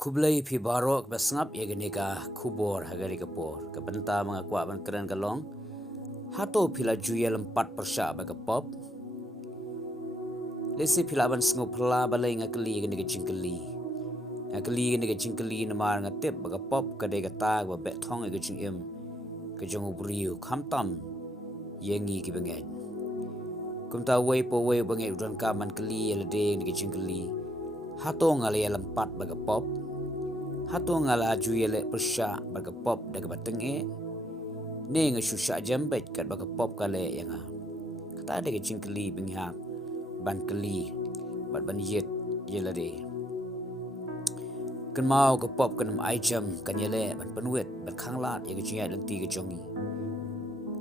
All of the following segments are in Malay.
Kublai pi barok basngap yegenika kubor hagari kapor kapenta mga kwa ban keren kalong hato pila juya lempat pyrshah ba kapop lesi pila ban sngo pla balai ngakli yegenika jingkeli ngakli yegenika jingkeli namar ngatep ba kapop kadai kata ba bet thong yege jingim kejong ubriu khamtam yengi kibengen kumta wei po wei bangai udon ka man keli yelede yegenika jingkeli hato ngalai lempat ba kapop hato ngala juyele pyrshah baga pop daga batenge ne nga shusha jambet kat baga pop kale yanga kata daga jingkeli bingha ban keli bat ban yet yelade kan mau ka pop kan ai jam kan yele ban panwet ban khanglat ye ga chiya lanti ga jongi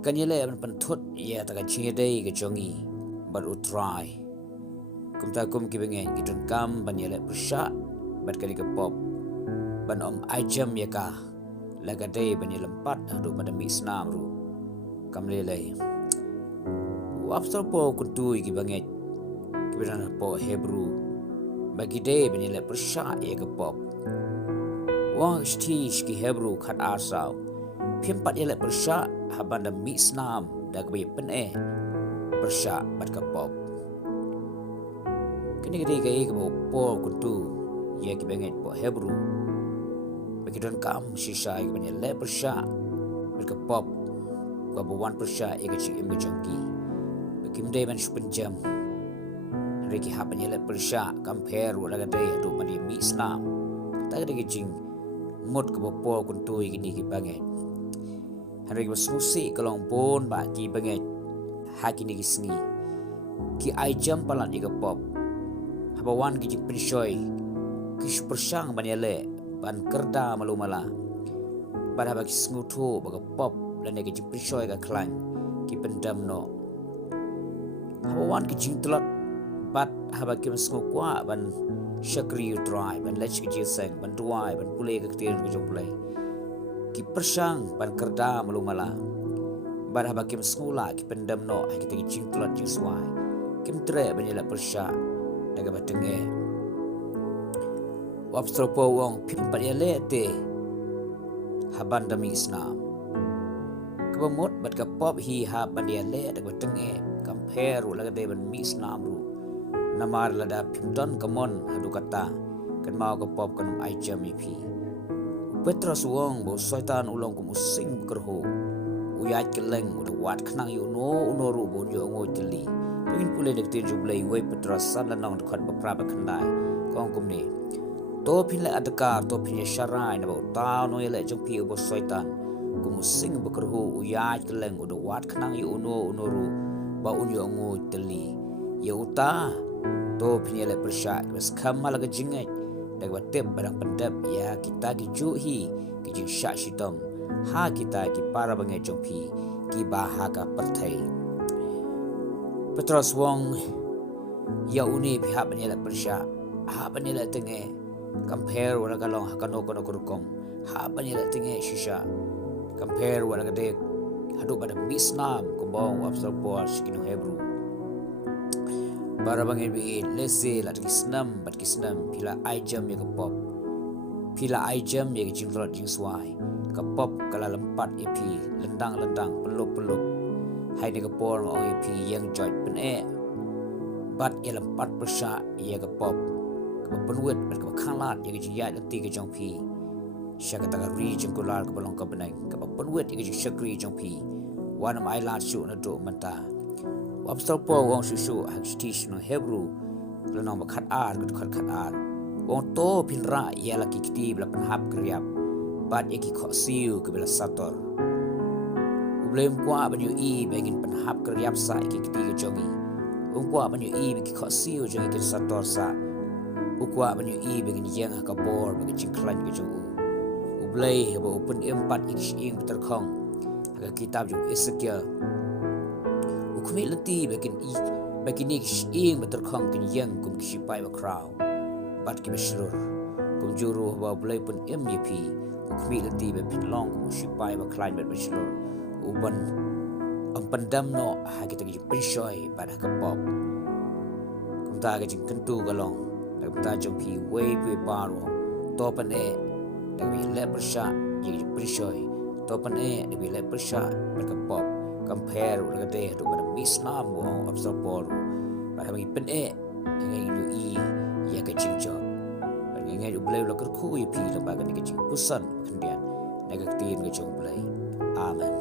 kan yele ban pan thot ye ta ga chiya dei ga jongi bat utrai kumta kum kibenge gitun kam ban yele pyrshah bat kali ka pop ban om ajam yaka laga day ban lempat adu pada mi snam ru kamlelai wapsar po kuntu gi banget kibran po hebru bagi day ban le pyrshah ye ka pop wang stish ki hebru khat asau phimpat ye le pyrshah haban da mi snam da ga pen pyrshah bat ka pop kini gede ga ye po kuntu ye ki banget po hebru bagi don kam shisha yang banyak le pyrshah mereka pop gua bawan pyrshah yang kecil yang jangki bagi mendai ban sepenjam mereka hapanya le pyrshah compare wala gadai adu mandi mi Islam tak ada kecing mod ke bopo kuntu ini ki banget hari ki susi kalau pun bagi banget hak ini ki sengi ki ai jam palan iga pop habawan ki pyrshah ki pyrshah banyak le ban kerda malu-mala pada bagi sengutu baga pop dan negi jiprishoy ga klang ki pendam no hawan ki jingtlot bat haba ki sengu kwa ban shakri dry ban lech ki jiseng ban duai ban pulai ga ktir ki jomplay ki persang ban kerda malu-mala bar haba ki sengu la ki pendam no ki tegi jingtlot jiswai kim tre ban yela pyrshah daga batenge wapstropo wong pimpat yale te haban dami Islam kebamot bat ka pop hi haban yale dak batenge compare wala de ban mi Islam ru namar lada pimton kamon hadu kata kan mau ka pop kan ai jami pi petros wong bo syaitan ulong ku musing kerho uyat keleng udah wat khnang yu no unoru bon yo ngoi teli pengin pule dek te jublai wei petros san lanong khat bapra ba khandai kong kum ni to pinle adakar to pinye sharai na bau ta no yele jong pi bo syaitan kumu sing bekerhu uyat keleng udah wat khnang yu no unoru ba unyo ngo teli ya uta to pinye le pyrshah bes kamal ga jingai dag batep barang pendap ya kita gi juhi gi jing sha shitom ha kita gi para bangai jong pi ki bahaga perthai petros wong ya uni pihak banyak le pyrshah ha banyak le tenge compare wala kalong hakano kono kurukom ha bani la tinge shisha compare wala kade hadu pada Islam kumbong wapsal por sikino hebru bara bangi bi lese la kisnam bat kisnam pila aijam ya kapop pila aijam ya jingrot jingswai kapop kala lempat epi lendang pelup hai de kapor ngo epi yang joy pen bat ya lempat pyrshah ya kapop penwet berkah khanglat yang jiya nanti ke jong pi syaka ta ri jong kular ke balong ka benai ka penwet yang ji syakri jong pi wan mai la shu na do manta wap stop po wong shu hak stish no hebru lanong ba khat ar gut khat ar wong to pin ra ya la ki kiti bla pen hap kriap bat eki kho siu ke bela sator ublem kwa banyu i begin pen hap kriap sa eki kiti ke jongi wong kwa banyu i ki kho siu jongi ke sator sa ukwa banyu i begin yang ka bor begin jingklan ke jong ublai ba open empat ing terkhong aga kitab jong Ezekiel ukmi lati begin i begin ing terkhong kin yang kum kishipai ba kraw bat ki beshrur kum juru ba ublai pun mep ukmi lati be pin long kum shipai ba klain ba beshrur uban am pandam no ha kita gi penshoi pada ka pop kum ta ga jing kentu galong ta jong pi wei pi paro topan Nabi le pyrshah ye pyrshah topan nabi le pyrshah berkepop compare dengan deh tu pada misnam buang absorber pada bagi pen ngai lu ya kecing job ngai lu boleh lo kerku pi lembaga ni kecing pusan kendian naga tin kecing boleh amen